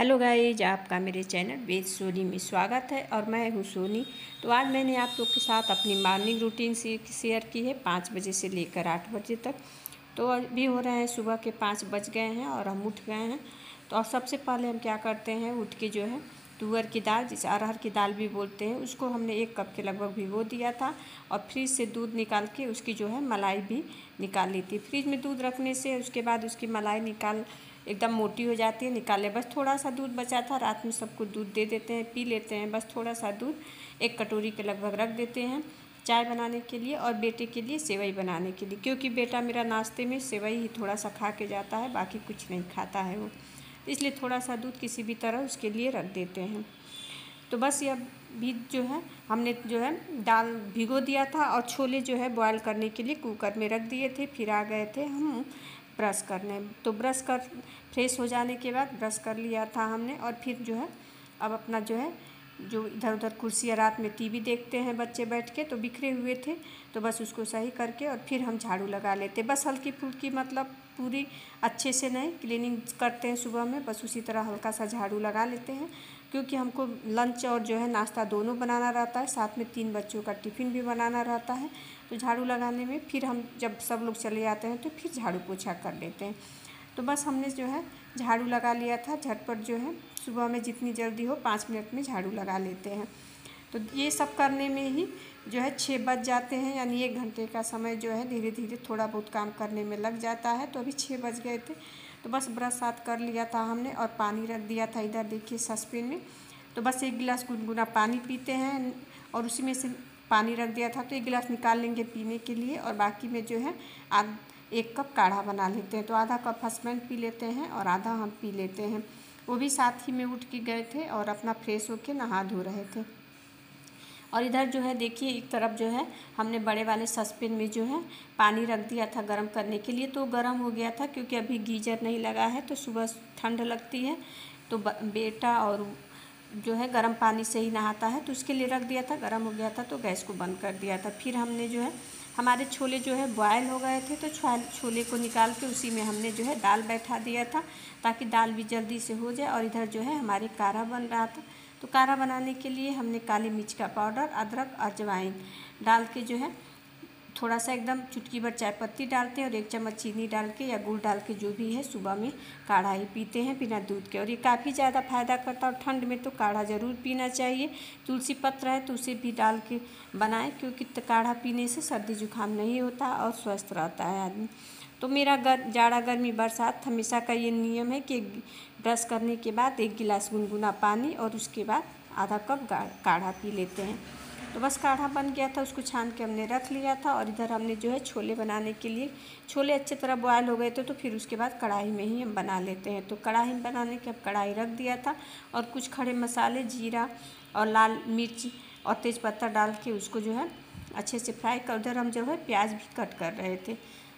Hello guys, आपका मेरे channel वेद सोनी में स्वागत है और मैं हूँ सोनी। तो आज मैंने आप लोग के साथ अपनी मॉर्निंग रूटीन से शेयर की है 5 बजे से लेकर 8 बजे तक। तो अभी हो रहे हैं सुबह के 5 बज गए हैं और हम उठ गए हैं। तो और सबसे पहले हम क्या करते हैं, उठ के जो है तुअर की दाल, जिसे अरहर की दाल भी बोलते हैं, उसको हमने 1 कप के लगभग भिगो दिया था और फ्रिज से दूध निकाल के उसकी जो है मलाई भी निकाल ली थी। फ्रिज में दूध रखने से उसके बाद उसकी मलाई निकाल एकदम मोटी हो जाती है, निकाले। बस थोड़ा सा दूध बचा था, रात में सबको दूध दे देते हैं, पी लेते हैं। बस थोड़ा सा दूध 1 कटोरी के लगभग रख देते हैं चाय बनाने के लिए और बेटे के लिए सेवई बनाने के लिए, क्योंकि बेटा मेरा नाश्ते में सेवई ही थोड़ा सा खा के जाता है, बाकी कुछ नहीं खाता है वो, इसलिए थोड़ा सा दूध किसी भी तरह उसके लिए रख देते हैं। तो बस यह भी जो है हमने जो है दाल भिगो दिया था और छोले जो है बॉयल करने के लिए कुकर में रख दिए थे। फिर आ गए थे हम ब्रश करने। तो ब्रश कर फ्रेश हो जाने के बाद ब्रश कर लिया था हमने और फिर जो है अब अपना जो है जो इधर उधर कुर्सियाँ, रात में टीवी देखते हैं बच्चे बैठ के, तो बिखरे हुए थे, तो बस उसको सही करके और फिर हम झाड़ू लगा लेते। बस हल्की फुल्की, मतलब पूरी अच्छे से नहीं, क्लीनिंग करते हैं सुबह में, बस उसी तरह हल्का सा झाड़ू लगा लेते हैं, क्योंकि हमको लंच और जो है नाश्ता दोनों बनाना रहता है, साथ में 3 बच्चों का टिफ़िन भी बनाना रहता है। तो झाड़ू लगाने में फिर हम जब सब लोग चले जाते हैं तो फिर झाड़ू पोछा कर लेते हैं। तो बस हमने जो है झाड़ू लगा लिया था झटपट, जो है सुबह में जितनी जल्दी हो 5 मिनट में झाड़ू लगा लेते हैं। तो ये सब करने में ही जो है 6 बज जाते हैं, यानी 1 घंटे का समय जो है धीरे धीरे थोड़ा बहुत काम करने में लग जाता है। तो अभी 6 बज गए थे, तो बस ब्रश साथ कर लिया था हमने और पानी रख दिया था इधर, देखिए सॉसपेन में। तो बस 1 गिलास गुनगुना पानी पीते हैं और उसी में से पानी रख दिया था, तो 1 गिलास निकाल लेंगे पीने के लिए और बाकी में जो है 1 कप काढ़ा बना लेते हैं। तो आधा कप हस्बैंड पी लेते हैं और आधा हम पी लेते हैं। वो भी साथ ही में उठ के गए थे और अपना फ्रेश होके नहा धो रहे थे। और इधर जो है देखिए एक तरफ जो है हमने बड़े वाले सॉसपेन में जो है पानी रख दिया था गर्म करने के लिए। तो गर्म हो गया था, क्योंकि अभी गीजर नहीं लगा है, तो सुबह ठंड लगती है, तो बेटा और जो है गर्म पानी से ही नहाता है, तो उसके लिए रख दिया था। गर्म हो गया था तो गैस को बंद कर दिया था। फिर हमने जो है हमारे छोले जो है बॉयल हो गए थे, तो छोले को निकाल के उसी में हमने जो है दाल बैठा दिया था, ताकि दाल भी जल्दी से हो जाए। और इधर जो है हमारे काढ़ा बन रहा था। तो काढ़ा बनाने के लिए हमने काली मिर्च का पाउडर, अदरक, अजवाइन डाल के जो है थोड़ा सा एकदम चुटकी भर चाय पत्ती डालते हैं और 1 चम्मच चीनी डाल के या गुड़ डाल के जो भी है सुबह में काढ़ा ही पीते हैं बिना दूध के। और ये काफ़ी ज़्यादा फ़ायदा करता है और ठंड में तो काढ़ा ज़रूर पीना चाहिए। तुलसी पत्र है तो उसे भी डाल के बनाएं, क्योंकि काढ़ा पीने से सर्दी जुकाम नहीं होता और स्वस्थ रहता है आदमी। तो मेरा जाड़ा गर्मी बरसात हमेशा का ये नियम है कि ब्रश करने के बाद 1 गिलास गुनगुना पानी और उसके बाद आधा कप काढ़ा पी लेते हैं। तो बस काढ़ा बन गया था, उसको छान के हमने रख लिया था। और इधर हमने जो है छोले बनाने के लिए, छोले अच्छी तरह बॉयल हो गए थे, तो फिर उसके बाद कढ़ाई में ही हम बना लेते हैं। तो कढ़ाई में बनाने के अब कढ़ाई रख दिया था और कुछ खड़े मसाले, जीरा और लाल मिर्च और तेज़पत्ता डाल के उसको जो है अच्छे से फ्राई कर। उधर हम जो है प्याज भी कट कर रहे थे,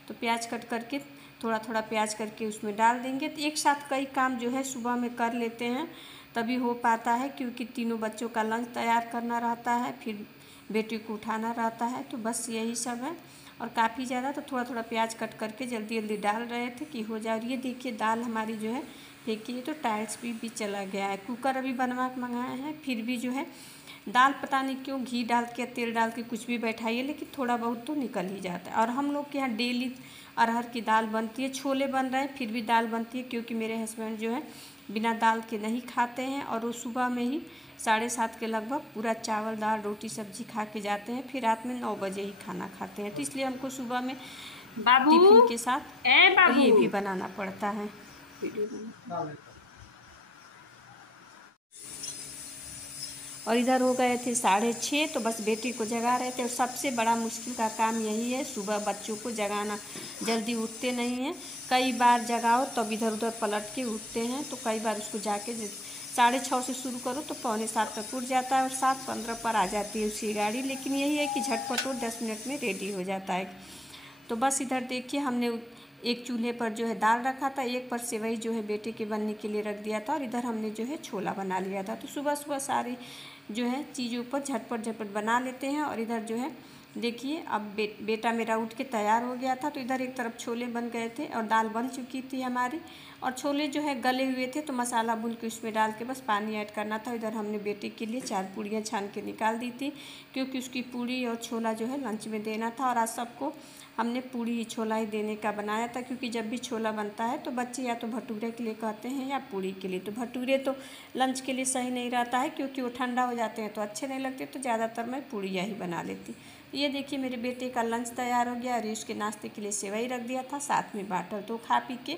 तो प्याज कट करके थोड़ा थोड़ा प्याज करके उसमें डाल देंगे। तो एक साथ कई काम जो है सुबह में कर लेते हैं, तभी हो पाता है, क्योंकि तीनों बच्चों का लंच तैयार करना रहता है, फिर बेटे को उठाना रहता है। तो बस यही सब है। और काफ़ी ज़्यादा तो थोड़ा थोड़ा प्याज कट करके जल्दी जल्दी डाल रहे थे कि हो जाए। और ये देखिए दाल हमारी जो है फेंकी है, तो टाइल्स भी चला गया है। कुकर अभी बनवा के मंगाए हैं, फिर भी जो है दाल पता नहीं क्यों घी डाल के तेल डाल के कुछ भी बैठाइए, लेकिन थोड़ा बहुत तो निकल ही जाता है। और हम लोग के यहाँ डेली अरहर की दाल बनती है, छोले बन रहे हैं फिर भी दाल बनती है, क्योंकि मेरे हस्बैंड जो है बिना दाल के नहीं खाते हैं और वो सुबह में ही 7:30 के लगभग पूरा चावल दाल रोटी सब्जी खा के जाते हैं, फिर रात में 9 बजे ही खाना खाते हैं। तो इसलिए हमको सुबह में टिफिन के साथ ये भी बनाना पड़ता है। और इधर हो गए थे 6:30, तो बस बेटी को जगा रहे थे। और सबसे बड़ा मुश्किल का काम यही है, सुबह बच्चों को जगाना। जल्दी उठते नहीं हैं, कई बार जगाओ तब इधर उधर पलट के उठते हैं। तो कई बार उसको जाके 6:30 से शुरू करो तो 6:45 तक उठ जाता है और 7:15 पर आ जाती है उसकी गाड़ी। लेकिन यही है कि झटपट वो 10 मिनट में रेडी हो जाता है। तो बस इधर देखिए हमने एक चूल्हे पर जो है दाल रखा था, एक पर सेवई जो है बेटे के बनने के लिए रख दिया था, और इधर हमने जो है छोला बना लिया था। तो सुबह सुबह सारी जो है चीज़ों पर झटपट झटपट बना लेते हैं। और इधर जो है देखिए अब बेटा मेरा उठ के तैयार हो गया था। तो इधर एक तरफ छोले बन गए थे और दाल बन चुकी थी हमारी, और छोले जो है गले हुए थे तो मसाला भून के उसमें डाल के बस पानी ऐड करना था। इधर हमने बेटे के लिए 4 पूड़ियाँ छान के निकाल दी थी, क्योंकि उसकी पूड़ी और छोला जो है लंच में देना था। और आज सबको हमने पूड़ी छोला ही देने का बनाया था, क्योंकि जब भी छोला बनता है तो बच्चे या तो भटूरे के लिए कहते हैं या पूड़ी के लिए। तो भटूरे तो लंच के लिए सही नहीं रहता है, क्योंकि वो ठंडा हो जाते हैं तो अच्छे नहीं लगते, तो ज़्यादातर मैं पूड़ियाँ ही बना लेती। ये देखिए मेरे बेटे का लंच तैयार हो गया, और उसके नाश्ते के लिए सेवई रख दिया था, साथ में बाटल तो खा पी के।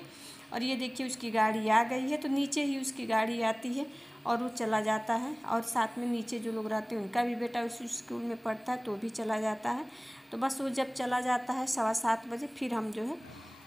और ये देखिए उसकी गाड़ी आ गई है, तो नीचे ही उसकी गाड़ी आती है और वो चला जाता है। और साथ में नीचे जो लोग रहते हैं उनका भी बेटा उसी स्कूल में पढ़ता है तो भी चला जाता है। तो बस वो जब चला जाता है 7:15 बजे, फिर हम जो है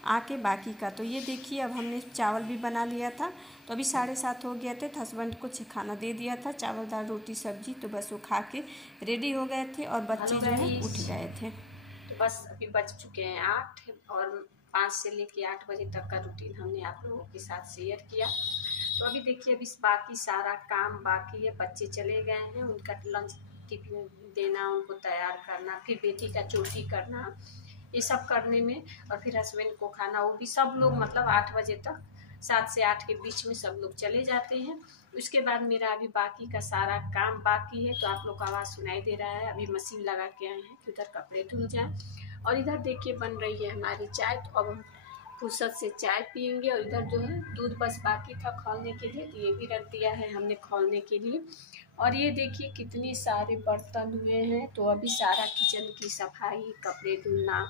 आके बाकी का। तो ये देखिए अब हमने चावल भी बना लिया था, तो अभी 7:30 हो गए थे, तो हस्बैंड को खाना दे दिया था, चावल दाल रोटी सब्जी। तो बस वो खा के रेडी हो गए थे और बच्चे जो है उठ गए थे। तो बस अभी बज चुके हैं 8, और 5 से लेके 8 बजे तक का रूटीन हमने आप लोगों के साथ शेयर किया। तो अभी देखिए अभी बाकी सारा काम बाकी है। बच्चे चले गए हैं, उनका लंच टिफिन देना, उनको तैयार करना, फिर बेटी का चोटी करना, ये सब करने में, और फिर हस्बैंड को खाना, वो भी सब लोग मतलब 8 बजे तक, 7 से 8 के बीच में सब लोग चले जाते हैं। उसके बाद मेरा अभी बाकी का सारा काम बाकी है। तो आप लोग का आवाज़ सुनाई दे रहा है, अभी मशीन लगा के आए हैं कि उधर कपड़े धुल जाएं। और इधर देखिए बन रही है हमारी चाय, तो अब हम फुर्सत से चाय पियेंगे। और इधर जो है दूध बस बाकी था खौलने के लिए, तो ये भी रख दिया है हमने खौलने के लिए। और ये देखिए कितने सारे बर्तन हुए हैं, तो अभी सारा किचन की सफाई, कपड़े धुलना,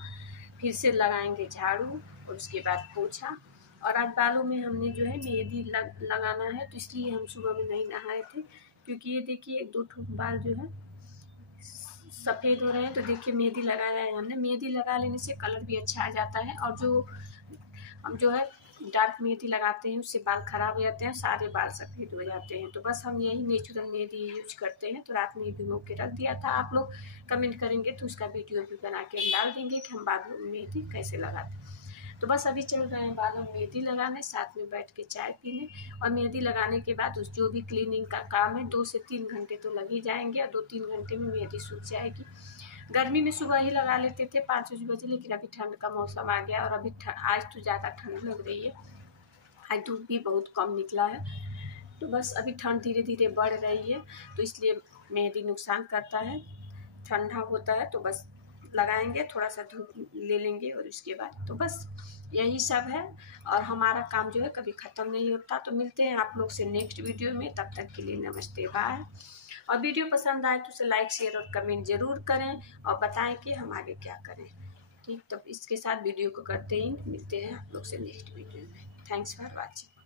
फिर से लगाएंगे झाड़ू, और उसके बाद पोछा। और आज बालों में हमने जो है मेहंदी लगाना है, तो इसलिए हम सुबह में नहीं नहाए थे, क्योंकि ये देखिए 1-2 ठो बाल जो है सफ़ेद हो रहे हैं। तो देखिए मेहंदी लगाया है हमने, मेहंदी लगा लेने से कलर भी अच्छा आ जाता है। और हम जो है डार्क मेहंदी लगाते हैं उससे बाल ख़राब हो जाते हैं, सारे बाल सफ़ेद हो जाते हैं। तो बस हम यही नेचुरल मेहंदी यूज करते हैं। तो रात में भिगो के रख दिया था, आप लोग कमेंट करेंगे तो उसका वीडियो भी बना के हम डाल देंगे कि हम बालों में मेहंदी कैसे लगाते हैं। तो बस अभी चल रहे हैं बालों में मेहंदी लगाने, साथ में बैठ के चाय पीने। और मेहंदी लगाने के बाद उस जो भी क्लीनिंग का काम है 2 से 3 घंटे तो लग ही जाएंगे, और 2-3 घंटे में मेहंदी सूख जाएगी। गर्मी में सुबह ही लगा लेते थे 5-6 बजे, लेकिन अभी ठंड का मौसम आ गया और अभी आज तो ज़्यादा ठंड लग रही है। आज धूप भी बहुत कम निकला है, तो बस अभी ठंड धीरे धीरे बढ़ रही है, तो इसलिए मेहंदी नुकसान करता है, ठंडा होता है। तो बस लगाएंगे, थोड़ा सा धूप ले लेंगे, और उसके बाद तो बस यही सब है। और हमारा काम जो है कभी ख़त्म नहीं होता। तो मिलते हैं आप लोग से नेक्स्ट वीडियो में, तब तक के लिए नमस्ते, बाय। और वीडियो पसंद आए तो उसे लाइक, शेयर और कमेंट ज़रूर करें, और बताएं कि हम आगे क्या करें। ठीक, तो इसके साथ वीडियो को करते ही मिलते हैं आप लोग से नेक्स्ट वीडियो में। Thanks for watching.